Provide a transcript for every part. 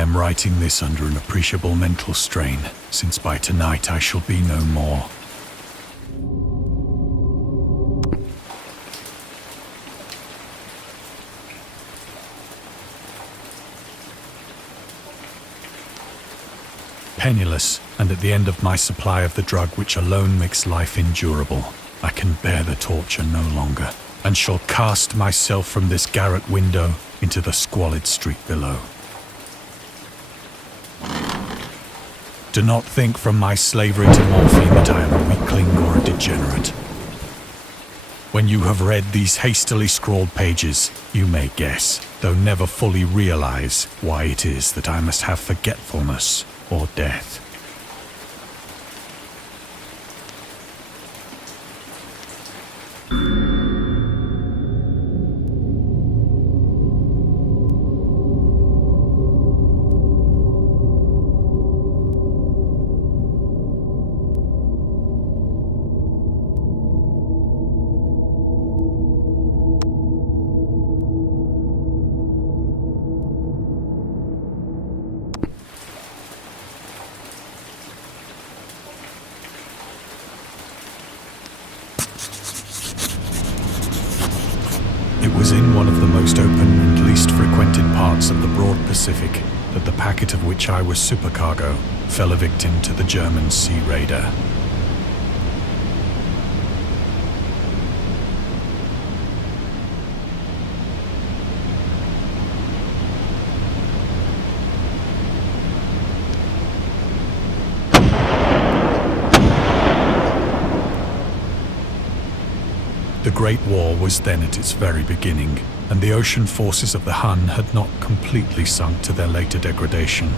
I am writing this under an appreciable mental strain, since by tonight I shall be no more. Penniless, and at the end of my supply of the drug which alone makes life endurable, I can bear the torture no longer, and shall cast myself from this garret window into the squalid street below. Do not think from my slavery to morphine that I am a weakling or a degenerate. When you have read these hastily scrawled pages, you may guess, though never fully realize, why it is that I must have forgetfulness or death. It was in one of the most open and least frequented parts of the broad Pacific that the packet of which I was supercargo fell a victim to the German sea raider. The Great War was then at its very beginning, and the ocean forces of the Hun had not completely sunk to their later degradation.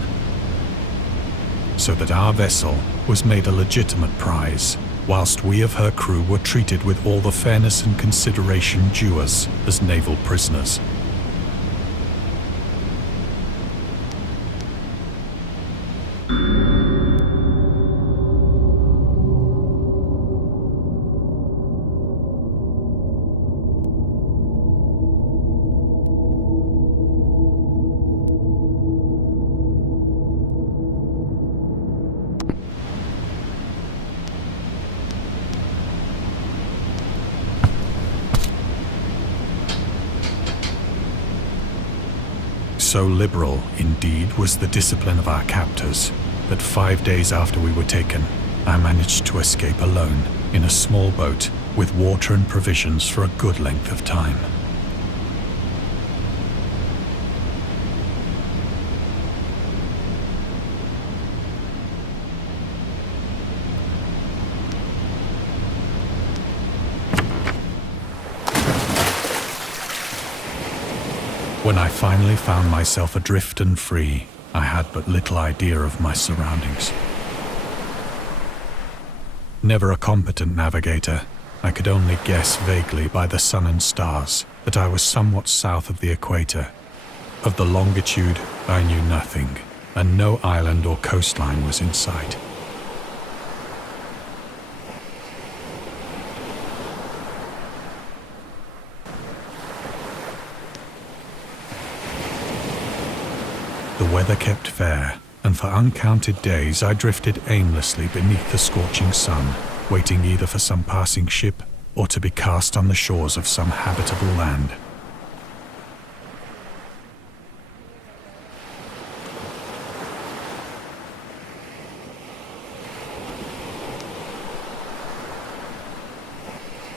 So that our vessel was made a legitimate prize, whilst we of her crew were treated with all the fairness and consideration due us as naval prisoners. So liberal, indeed, was the discipline of our captors, that 5 days after we were taken, I managed to escape alone in a small boat with water and provisions for a good length of time. When I finally found myself adrift and free, I had but little idea of my surroundings. Never a competent navigator, I could only guess vaguely by the sun and stars that I was somewhat south of the equator. Of the longitude, I knew nothing, and no island or coastline was in sight. The weather kept fair, and for uncounted days I drifted aimlessly beneath the scorching sun, waiting either for some passing ship or to be cast on the shores of some habitable land.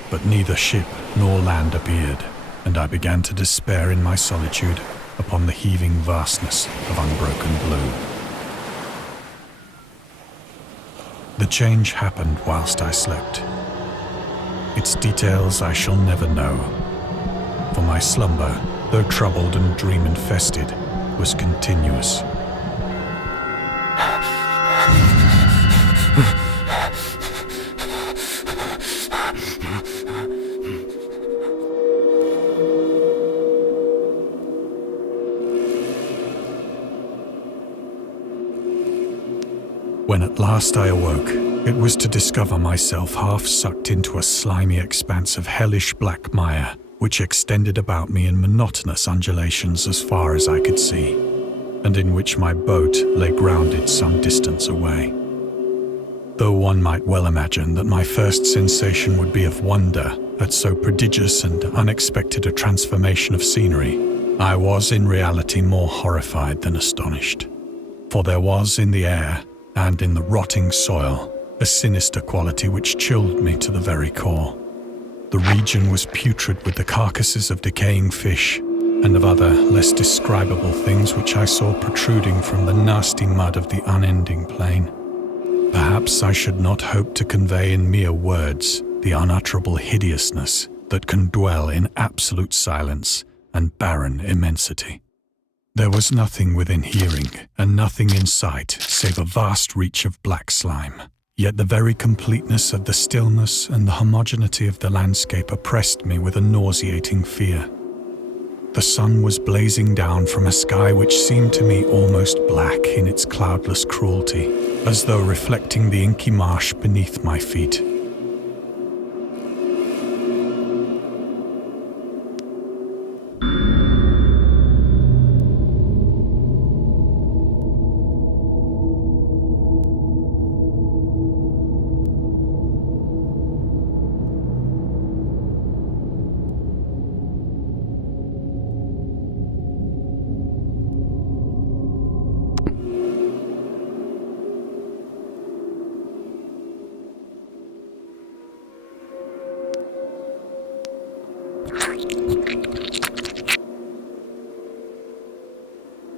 But neither ship nor land appeared, and I began to despair in my solitude upon the heaving vastness of unbroken blue. The change happened whilst I slept. Its details I shall never know, for my slumber, though troubled and dream-infested, was continuous. When at last I awoke, it was to discover myself half sucked into a slimy expanse of hellish black mire, which extended about me in monotonous undulations as far as I could see. and in which my boat lay grounded some distance away. Though one might well imagine that my first sensation would be of wonder at so prodigious and unexpected a transformation of scenery, I was in reality more horrified than astonished. For there was in the air and in the rotting soil a sinister quality which chilled me to the very core. The region was putrid with the carcasses of decaying fish and of other less describable things which I saw protruding from the nasty mud of the unending plain. Perhaps I should not hope to convey in mere words the unutterable hideousness that can dwell in absolute silence and barren immensity. There was nothing within hearing and nothing in sight save a vast reach of black slime. Yet the very completeness of the stillness and the homogeneity of the landscape oppressed me with a nauseating fear. The sun was blazing down from a sky which seemed to me almost black in its cloudless cruelty, as though reflecting the inky marsh beneath my feet.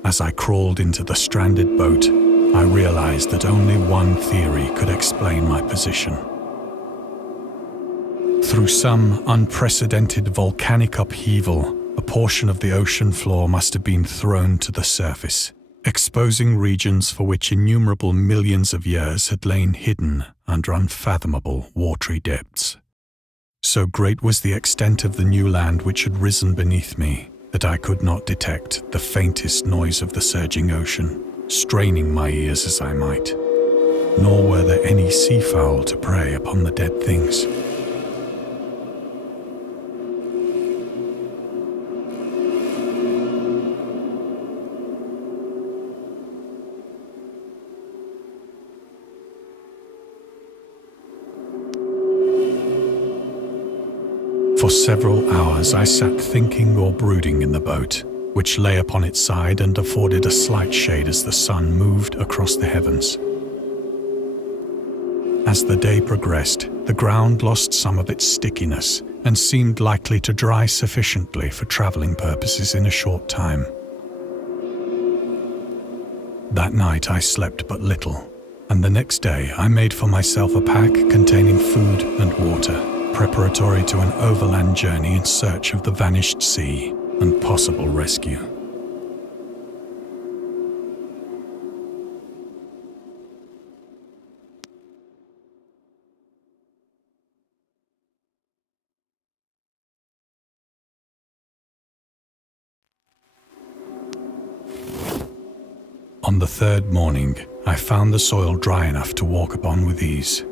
As I crawled into the stranded boat, I realized that only one theory could explain my position. Through some unprecedented volcanic upheaval, a portion of the ocean floor must have been thrown to the surface, exposing regions for which innumerable millions of years had lain hidden under unfathomable watery depths. So great was the extent of the new land which had risen beneath me, that I could not detect the faintest noise of the surging ocean, straining my ears as I might. Nor were there any seafowl to prey upon the dead things. For several hours I sat thinking or brooding in the boat, which lay upon its side and afforded a slight shade as the sun moved across the heavens. As the day progressed, the ground lost some of its stickiness and seemed likely to dry sufficiently for traveling purposes in a short time. That night I slept but little, and the next day I made for myself a pack containing food and water, preparatory to an overland journey in search of the vanished sea and possible rescue. On the third morning, I found the soil dry enough to walk upon with ease.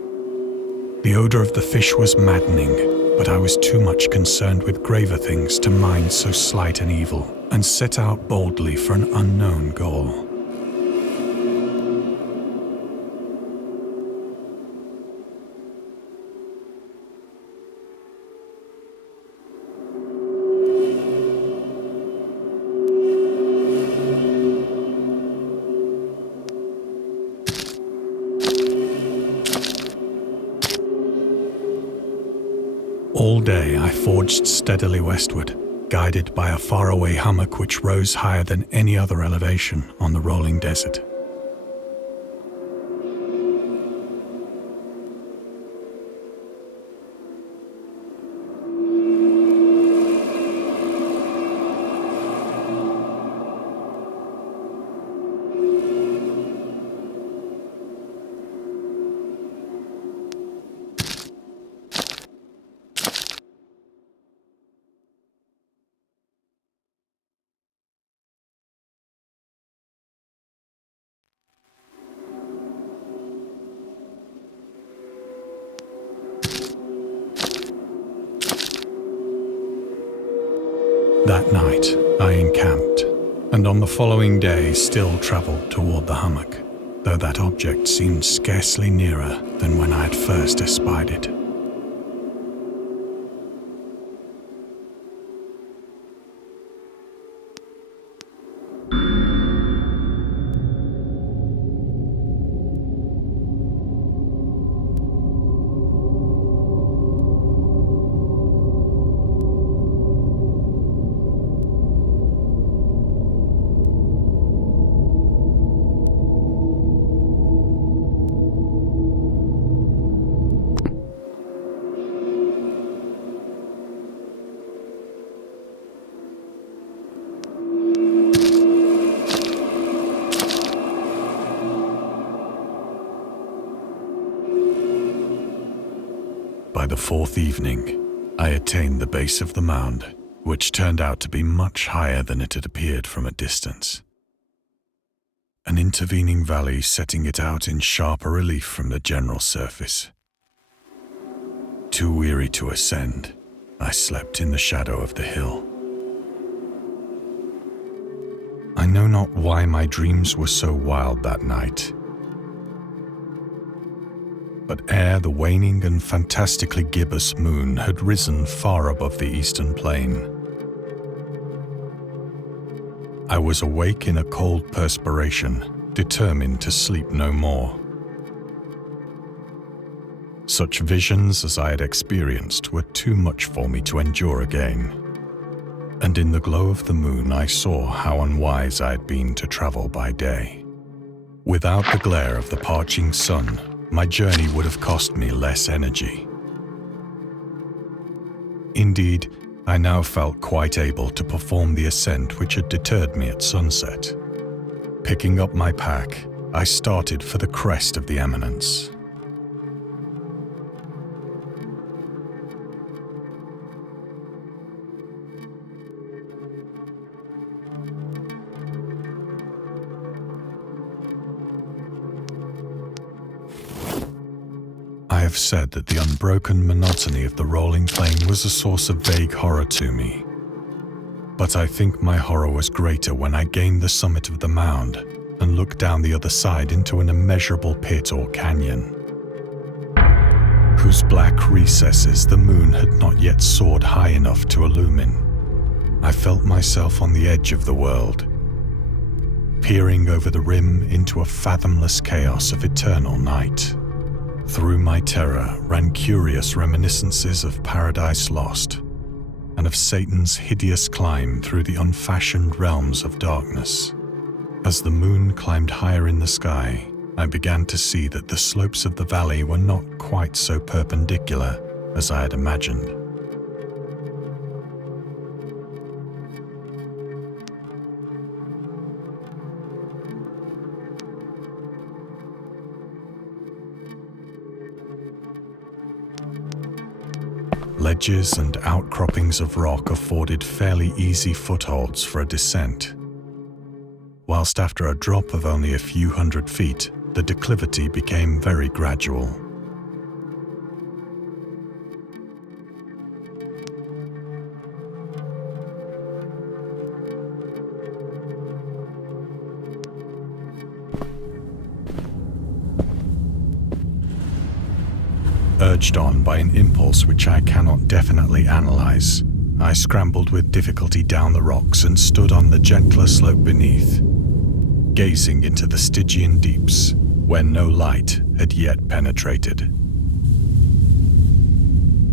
The odor of the fish was maddening, but I was too much concerned with graver things to mind so slight an evil, and set out boldly for an unknown goal. All day I forged steadily westward, guided by a faraway hummock which rose higher than any other elevation on the rolling desert. That night, I encamped, and on the following day still travelled toward the hummock, though that object seemed scarcely nearer than when I had first espied it. By the fourth evening, I attained the base of the mound, which turned out to be much higher than it had appeared from a distance. An intervening valley setting it out in sharper relief from the general surface. Too weary to ascend, I slept in the shadow of the hill. I know not why my dreams were so wild that night. But ere the waning and fantastically gibbous moon had risen far above the eastern plain, I was awake in a cold perspiration, determined to sleep no more. Such visions as I had experienced were too much for me to endure again, and in the glow of the moon I saw how unwise I had been to travel by day. Without the glare of the parching sun, my journey would have cost me less energy. Indeed, I now felt quite able to perform the ascent which had deterred me at sunset. Picking up my pack, I started for the crest of the eminence. I have said that the unbroken monotony of the rolling plain was a source of vague horror to me. But I think my horror was greater when I gained the summit of the mound and looked down the other side into an immeasurable pit or canyon, whose black recesses the moon had not yet soared high enough to illumine. I felt myself on the edge of the world, peering over the rim into a fathomless chaos of eternal night. Through my terror ran curious reminiscences of Paradise Lost and of Satan's hideous climb through the unfashioned realms of darkness. As the moon climbed higher in the sky, I began to see that the slopes of the valley were not quite so perpendicular as I had imagined. Ledges and outcroppings of rock afforded fairly easy footholds for a descent, whilst after a drop of only a few hundred feet, the declivity became very gradual. Urged on by an impulse which I cannot definitely analyze, I scrambled with difficulty down the rocks and stood on the gentler slope beneath, gazing into the Stygian deeps where no light had yet penetrated.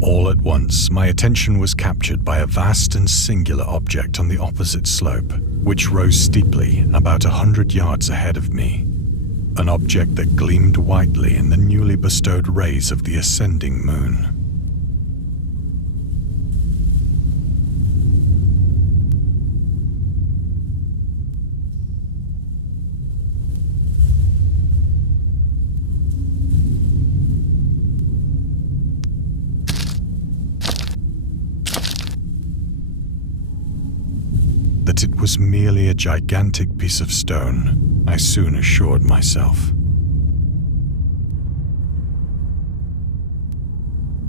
All at once, my attention was captured by a vast and singular object on the opposite slope, which rose steeply about 100 yards ahead of me. An object that gleamed whitely in the newly bestowed rays of the ascending moon. That it was merely a gigantic piece of stone, I soon assured myself.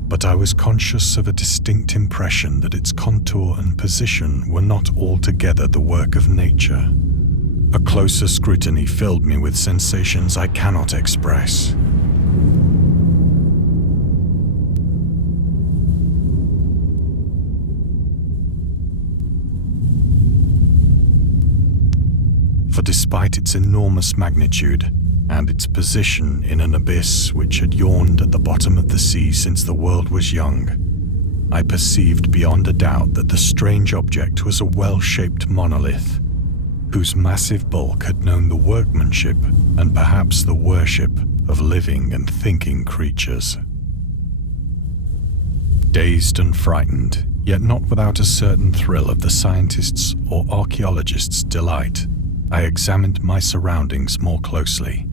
But but I was conscious of a distinct impression that its contour and position were not altogether the work of nature. A closer scrutiny filled me with sensations I cannot express. For despite its enormous magnitude and its position in an abyss which had yawned at the bottom of the sea since the world was young, I perceived beyond a doubt that the strange object was a well-shaped monolith, whose massive bulk had known the workmanship and perhaps the worship of living and thinking creatures. Dazed and frightened, yet not without a certain thrill of the scientist's or archaeologist's delight, I examined my surroundings more closely.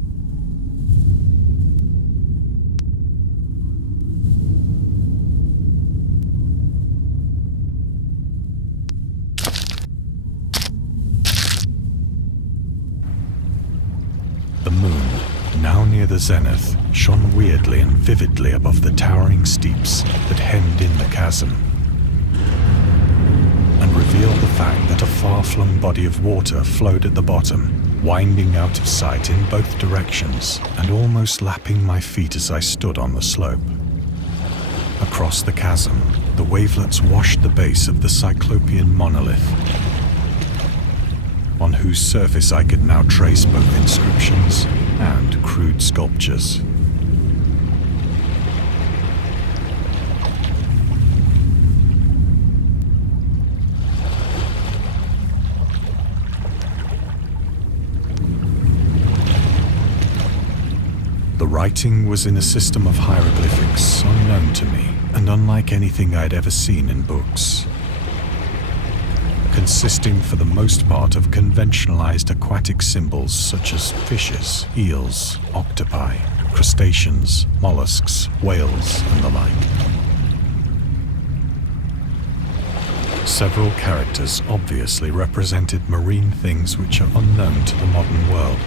The moon, now near the zenith, shone weirdly and vividly above the towering steeps that hemmed in the chasm, and revealed the fact that a far-flung body of water flowed at the bottom, winding out of sight in both directions and almost lapping my feet as I stood on the slope. Across the chasm, the wavelets washed the base of the cyclopean monolith, on whose surface I could now trace both inscriptions and crude sculptures. The writing was in a system of hieroglyphics unknown to me and unlike anything I'd ever seen in books, consisting for the most part of conventionalized aquatic symbols such as fishes, eels, octopi, crustaceans, mollusks, whales, and the like. Several characters obviously represented marine things which are unknown to the modern world,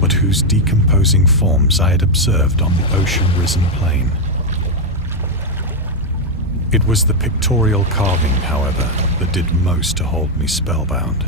but whose decomposing forms I had observed on the ocean-risen plain. It was the pictorial carving, however, that did most to hold me spellbound.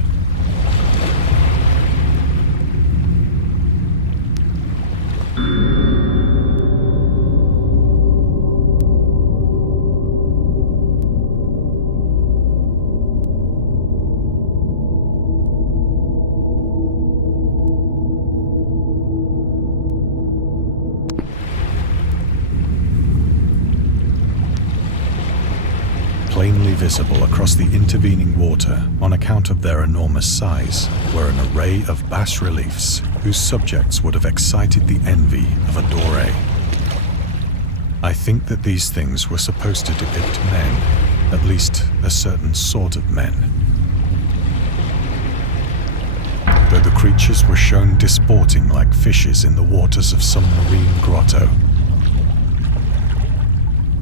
Plainly visible across the intervening water on account of their enormous size were an array of bas-reliefs whose subjects would have excited the envy of a Doré. I think that these things were supposed to depict men, at least a certain sort of men. Though the creatures were shown disporting like fishes in the waters of some marine grotto,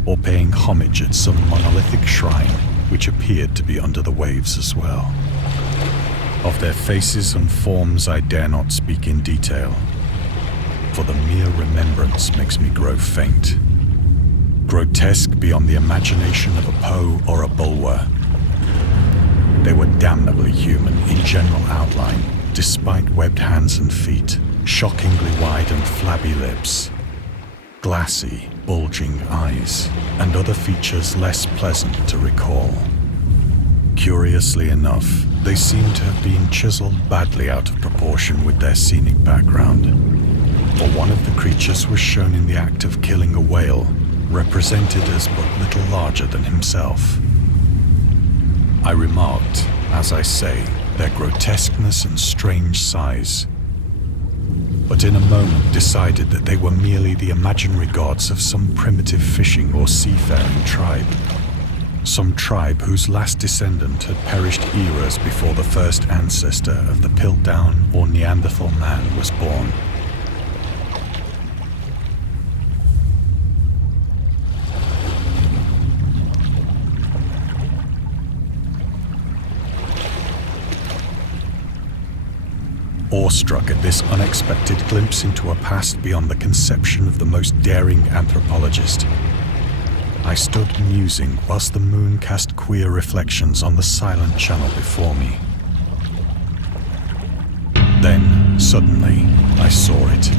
or paying homage at some monolithic shrine which appeared to be under the waves as well. Of their faces and forms I dare not speak in detail, for the mere remembrance makes me grow faint. Grotesque beyond the imagination of a Poe or a Bulwer, they were damnably human in general outline, despite webbed hands and feet, shockingly wide and flabby lips, glassy, bulging eyes, and other features less pleasant to recall. Curiously enough, they seem to have been chiseled badly out of proportion with their scenic background, for one of the creatures was shown in the act of killing a whale, represented as but little larger than himself. I remarked, as I say, their grotesqueness and strange size, but in a moment decided that they were merely the imaginary gods of some primitive fishing or seafaring tribe. Some tribe whose last descendant had perished eras before the first ancestor of the Piltdown or Neanderthal man was born. Awestruck at this unexpected glimpse into a past beyond the conception of the most daring anthropologist, I stood musing whilst the moon cast queer reflections on the silent channel before me. Then, suddenly, I saw it.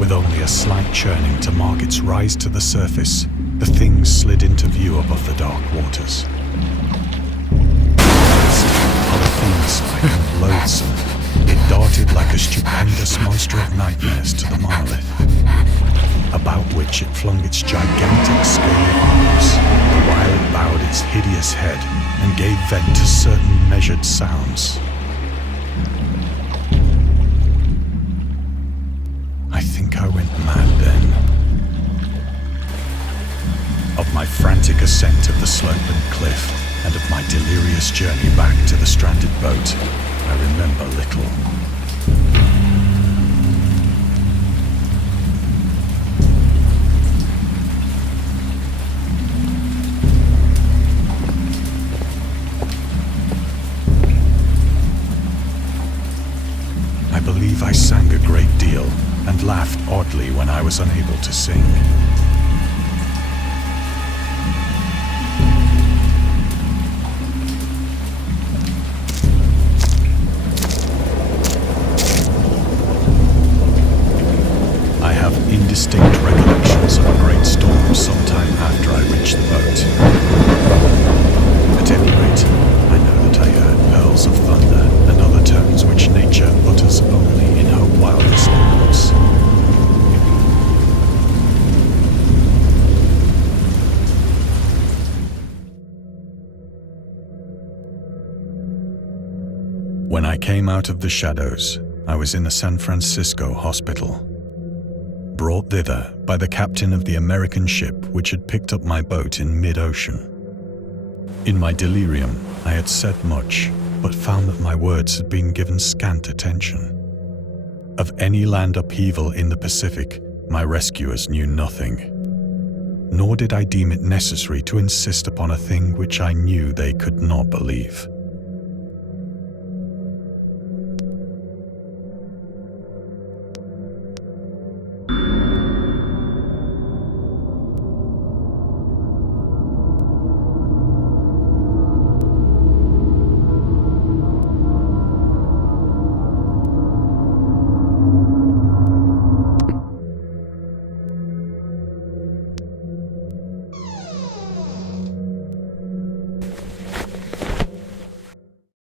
With only a slight churning to mark its rise to the surface, the thing slid into view above the dark waters. Polyphemus-like and loathsome, it darted like a stupendous monster of nightmares to the monolith, about which it flung its gigantic scaly arms, the while it bowed its hideous head and gave vent to certain measured sounds. I think I went mad then. Of my frantic ascent of the sloping cliff and of my delirious journey back to the stranded boat, I remember little. I believe I sang a great deal and laughed oddly when I was unable to sing. I have indistinct recollections of a great storm sometime after I reached the boat. At any rate, I know that I heard pearls of thunder and other tones which nature utters only in her wildest moments. When I came out of the shadows, I was in a San Francisco hospital, brought thither by the captain of the American ship which had picked up my boat in mid-ocean. In my delirium, I had said much, but found that my words had been given scant attention. Of any land upheaval in the Pacific, my rescuers knew nothing. Nor did I deem it necessary to insist upon a thing which I knew they could not believe.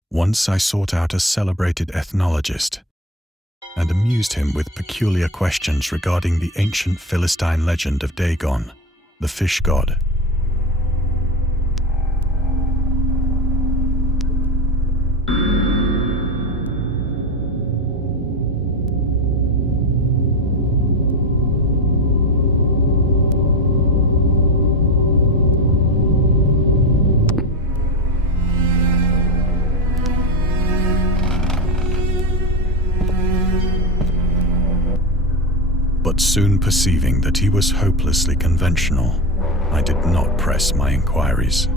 Once I sought out a celebrated ethnologist and amused him with peculiar questions regarding the ancient Philistine legend of Dagon, the fish god. But soon perceiving that he was hopelessly conventional, I did not press my inquiries.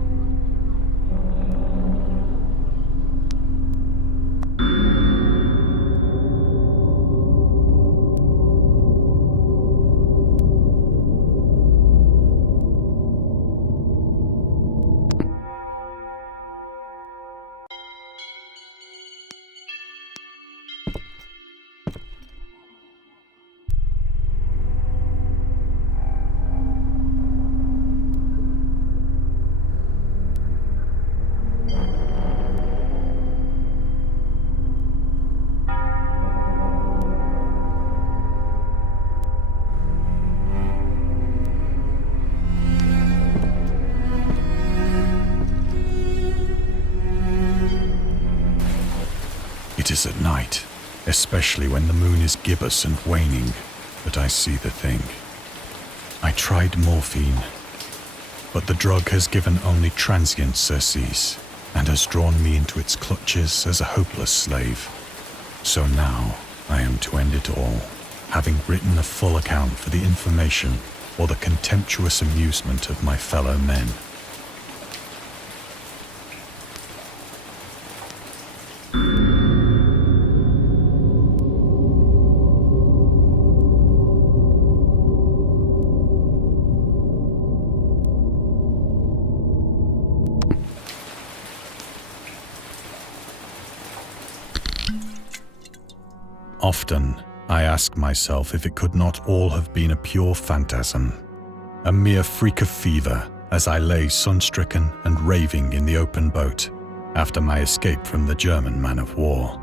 It is at night, especially when the moon is gibbous and waning, that I see the thing. I tried morphine, but the drug has given only transient surcease and has drawn me into its clutches as a hopeless slave. So now I am to end it all, having written a full account for the information or the contemptuous amusement of my fellow men. Often, I ask myself if it could not all have been a pure phantasm, a mere freak of fever as I lay sun-stricken and raving in the open boat after my escape from the German man-of-war.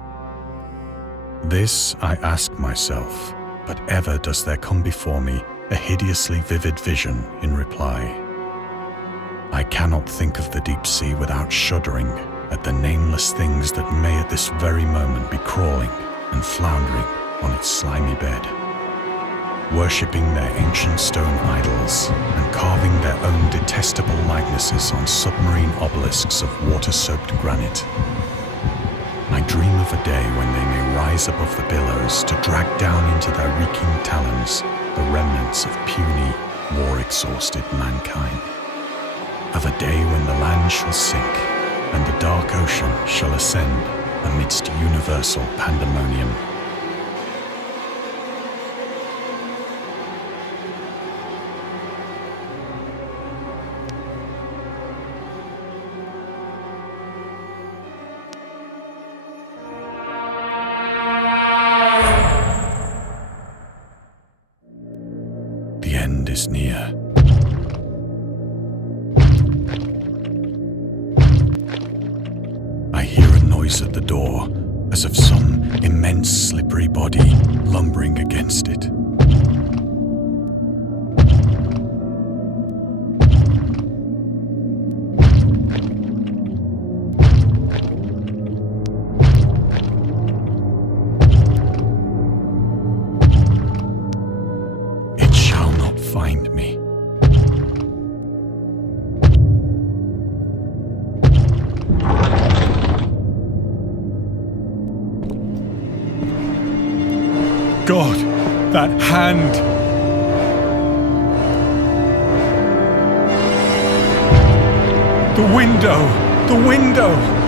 This I ask myself, but ever does there come before me a hideously vivid vision in reply. I cannot think of the deep sea without shuddering at the nameless things that may at this very moment be crawling and floundering on its slimy bed, worshipping their ancient stone idols and carving their own detestable likenesses on submarine obelisks of water-soaked granite. I dream of a day when they may rise above the billows to drag down into their reeking talons the remnants of puny, war-exhausted mankind. Of a day when the land shall sink and the dark ocean shall ascend amidst universal pandemonium. The end is near. I hear a noise at the door, as of some immense slippery body lumbering against it. It shall not find me. God, that hand! The window! The window!